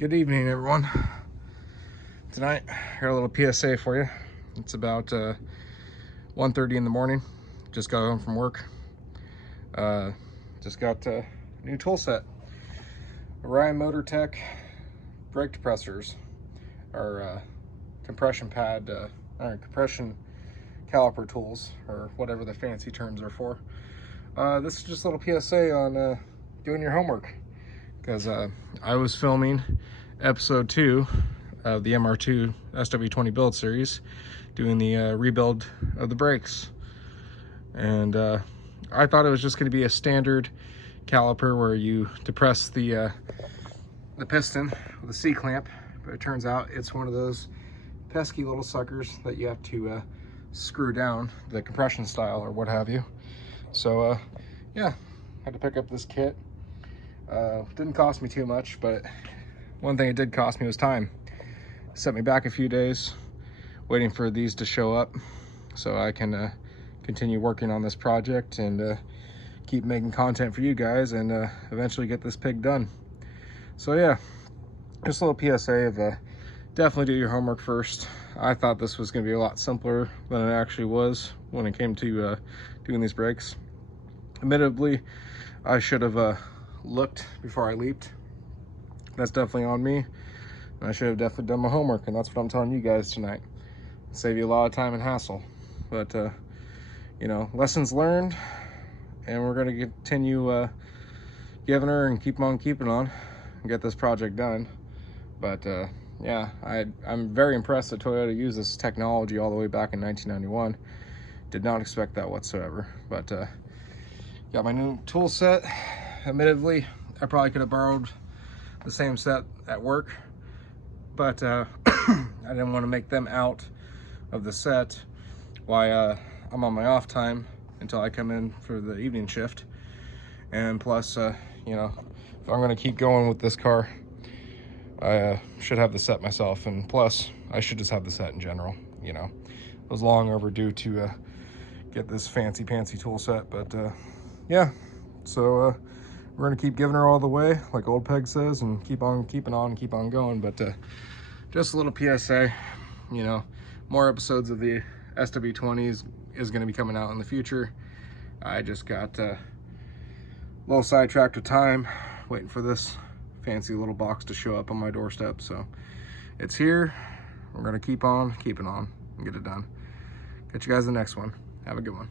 Good evening, everyone. Tonight, I got a little PSA for you. It's about 1:30 in the morning. Just got home from work. Just got a new tool set. Orion Motor Tech brake depressors, or compression pad, or compression caliper tools, or whatever the fancy terms are for. This is just a little PSA on doing your homework, because I was filming episode 2 of the MR2 SW20 build series, doing the rebuild of the brakes, and I thought it was just going to be a standard caliper where you depress the piston with a C-clamp, but it turns out it's one of those pesky little suckers that you have to screw down, the compression style or what have you. So yeah, had to pick up this kit. Didn't cost me too much, but one thing it did cost me was time. It set me back a few days waiting for these to show up so I can continue working on this project and keep making content for you guys and eventually get this pig done. So yeah, just a little PSA of definitely do your homework first. I thought this was going to be a lot simpler than it actually was when it came to doing these brakes. Admittedly, I should have looked before I leaped. That's definitely on me, and I should have definitely done my homework, and that's what I'm telling you guys tonight. Save you a lot of time and hassle, but you know, lessons learned, and we're going to continue giving her and keep on keeping on and get this project done. But yeah, I'm very impressed that Toyota used this technology all the way back in 1991. Did not expect that whatsoever. But got my new tool set. Admittedly, I probably could have borrowed the same set at work, but I didn't want to make them out of the set while I'm on my off time until I come in for the evening shift. And plus, you know, if I'm going to keep going with this car, I should have the set myself, and plus I should just have the set in general. You know, it was long overdue to get this fancy tool set. But yeah, so we're gonna keep giving her all the way, like old Peg says, and keep on keeping on and keep on going. But just a little PSA, you know, more episodes of the SW20s is going to be coming out in the future. I just got a little sidetracked with time, waiting for this fancy little box to show up on my doorstep. So it's here. We're going to keep on keeping on and get it done. Catch you guys in the next one. Have a good one.